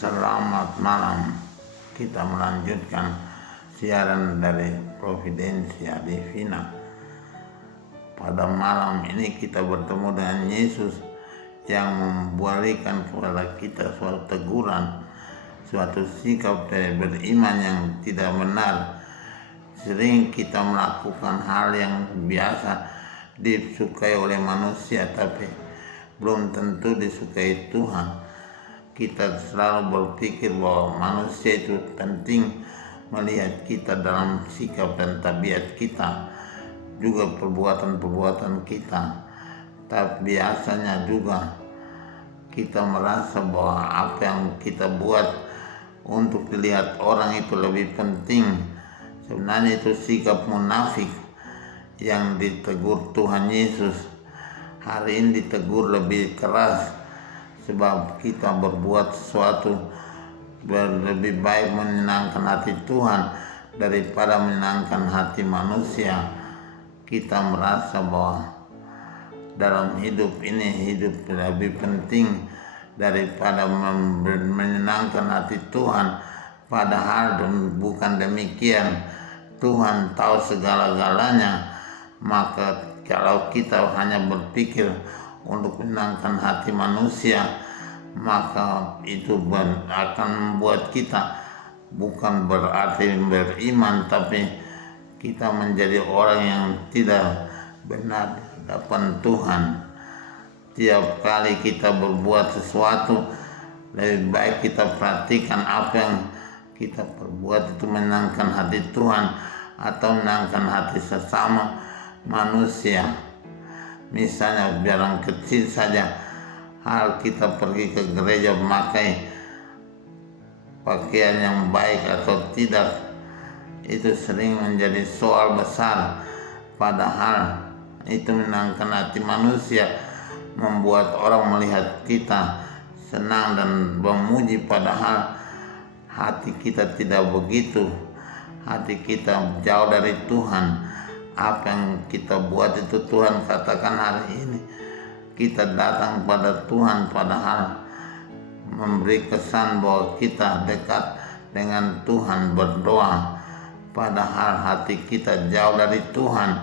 Selamat malam. Kita melanjutkan siaran dari Providensia Divina. Pada malam ini kita bertemu dengan Yesus yang memberikan kepada kita suatu teguran, suatu sikap dari beriman yang tidak benar. Sering kita melakukan hal yang biasa disukai oleh manusia, tapi belum tentu disukai Tuhan. Kita selalu berpikir bahwa manusia itu penting melihat kita dalam sikap dan tabiat kita, juga perbuatan-perbuatan kita. Tapi biasanya juga kita merasa bahwa apa yang kita buat untuk dilihat orang itu lebih penting. Sebenarnya itu sikap munafik yang ditegur Tuhan Yesus. Hari ini ditegur lebih keras, sebab kita berbuat sesuatu lebih baik menyenangkan hati Tuhan daripada menyenangkan hati manusia. Kita merasa bahwa dalam hidup ini hidup lebih penting daripada menyenangkan hati Tuhan. Padahal bukan demikian. Tuhan tahu segala-galanya. Maka kalau kita hanya berpikir untuk menyenangkan hati manusia, maka itu akan membuat kita bukan berarti beriman, tapi kita menjadi orang yang tidak benar di hadapan Tuhan. Tiap kali kita berbuat sesuatu, lebih baik kita perhatikan apa yang kita perbuat itu menyenangkan hati Tuhan atau menyenangkan hati sesama manusia. Misalnya barang kecil saja, hal kita pergi ke gereja memakai pakaian yang baik atau tidak, itu sering menjadi soal besar. Padahal itu menyenangkan hati manusia, membuat orang melihat kita senang dan memuji, padahal hati kita tidak begitu. Hati kita jauh dari Tuhan. Apa yang kita buat itu Tuhan katakan hari ini. Kita datang pada Tuhan padahal memberi kesan bahwa kita dekat dengan Tuhan, berdoa, padahal hati kita jauh dari Tuhan.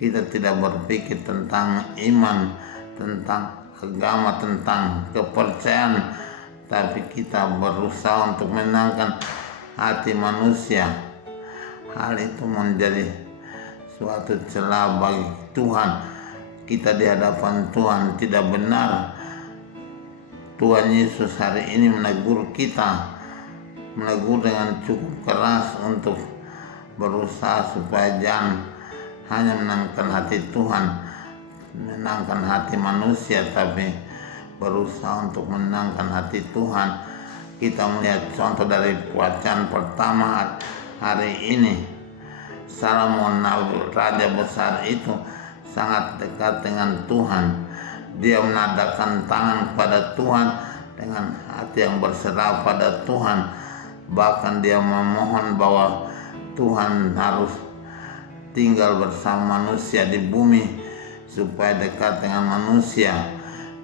Kita tidak berpikir tentang iman, tentang agama, tentang kepercayaan, tapi kita berusaha untuk menyenangkan hati manusia. Hal itu menjadi suatu celah bagi Tuhan. Kita di hadapan Tuhan tidak benar. Tuhan Yesus hari ini menegur kita, menegur dengan cukup keras untuk berusaha supaya jangan hanya menyenangkan hati Tuhan, menyenangkan hati manusia, tapi berusaha untuk menyenangkan hati Tuhan. Kita melihat contoh dari bacaan pertama hari ini. Salomon, raja besar itu sangat dekat dengan Tuhan. Dia menadahkan tangan kepada Tuhan dengan hati yang berserah pada Tuhan. Bahkan dia memohon bahwa Tuhan harus tinggal bersama manusia di bumi supaya dekat dengan manusia,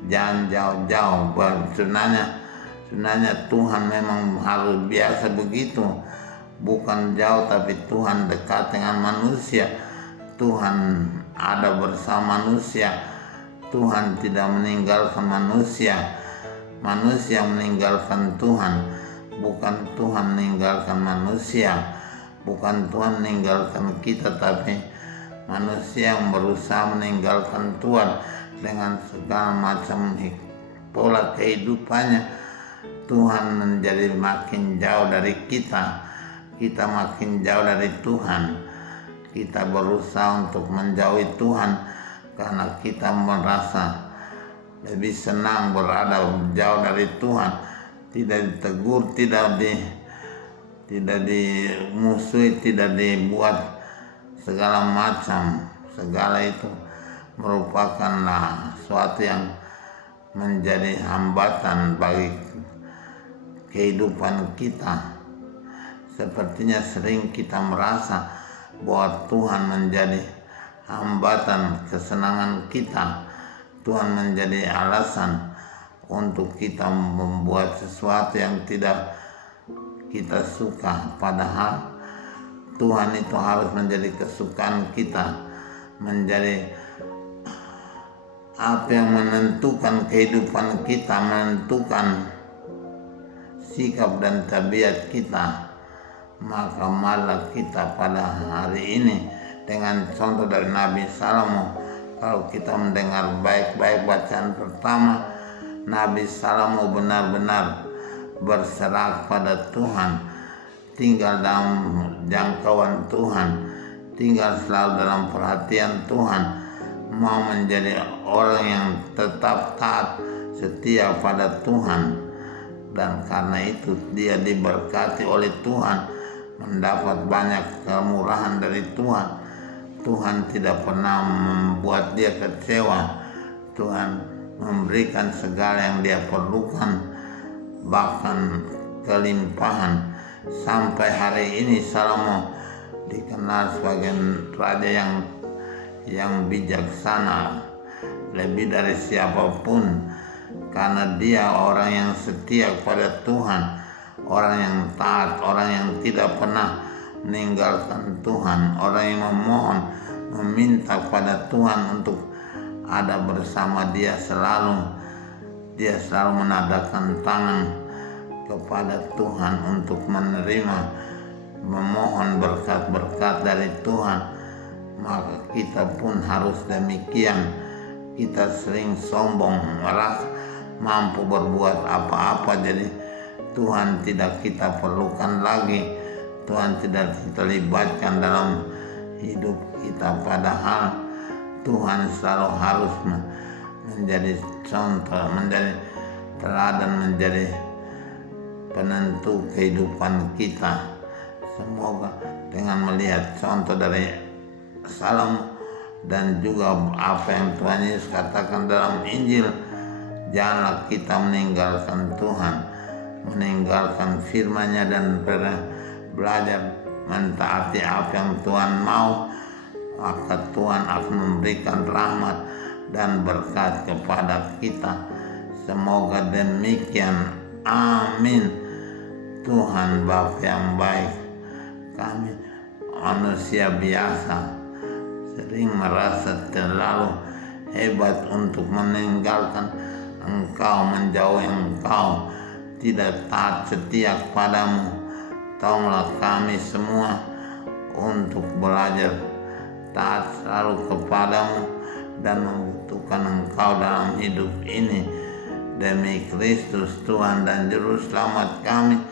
jangan jauh-jauh. Sebenarnya Tuhan memang harus biasa begitu. Bukan jauh, tapi Tuhan dekat dengan manusia. Tuhan ada bersama manusia. Tuhan tidak meninggalkan manusia. Manusia meninggalkan Tuhan. Bukan Tuhan meninggalkan manusia. Bukan Tuhan meninggalkan kita, tapi manusia yang berusaha meninggalkan Tuhan dengan segala macam pola kehidupannya. Tuhan menjadi makin jauh dari kita. Kita makin jauh dari Tuhan. Kita berusaha untuk menjauhi Tuhan karena kita merasa lebih senang berada jauh dari Tuhan, tidak ditegur, tidak dimusuhi, tidak dibuat segala macam. Segala itu merupakanlah suatu yang menjadi hambatan bagi kehidupan kita. Sepertinya sering kita merasa bahwa Tuhan menjadi hambatan kesenangan kita. Tuhan menjadi alasan untuk kita membuat sesuatu yang tidak kita suka, padahal Tuhan itu harus menjadi kesukaan kita, menjadi apa yang menentukan kehidupan kita, menentukan sikap dan tabiat kita. Maka malah kita pada hari ini dengan contoh dari Nabi Salomo, kalau kita mendengar baik-baik bacaan pertama, Nabi Salomo benar-benar berserah pada Tuhan, tinggal dalam jangkauan Tuhan, tinggal selalu dalam perhatian Tuhan, mau menjadi orang yang tetap taat setia pada Tuhan. Dan karena itu dia diberkati oleh Tuhan, mendapat banyak kemurahan dari Tuhan. Tuhan tidak pernah membuat dia kecewa. Tuhan memberikan segala yang dia perlukan, bahkan kelimpahan. Sampai hari ini Salomo dikenal sebagai raja yang bijaksana lebih dari siapapun, karena dia orang yang setia kepada Tuhan, orang yang taat, orang yang tidak pernah meninggalkan Tuhan, orang yang memohon, meminta kepada Tuhan untuk ada bersama dia selalu. Dia selalu menadahkan tangan kepada Tuhan untuk menerima, memohon berkat-berkat dari Tuhan. Maka kita pun harus demikian. Kita sering sombong, merasa mampu berbuat apa-apa, jadi Tuhan tidak kita perlukan lagi, Tuhan tidak kita libatkan dalam hidup kita, padahal Tuhan selalu harus menjadi contoh, menjadi teladan, menjadi penentu kehidupan kita. Semoga dengan melihat contoh dari Salomo dan juga apa yang Tuhan Yesus katakan dalam Injil, janganlah kita meninggalkan Tuhan, meninggalkan firman-Nya dan belajar mentaati apa yang Tuhan mau, maka Tuhan akan memberikan rahmat dan berkat kepada kita. Semoga demikian. Amin. Tuhan Bapa yang baik, kami manusia biasa sering merasa terlalu hebat untuk meninggalkan Engkau, menjauhi Engkau, tidak taat setia kepadamu. Tolonglah kami semua untuk belajar taat selalu kepadamu dan membutuhkan Engkau dalam hidup ini. Demi Kristus Tuhan dan Juru Selamat kami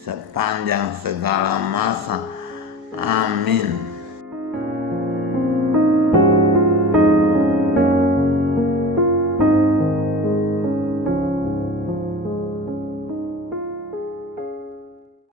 sepanjang segala masa. Amin.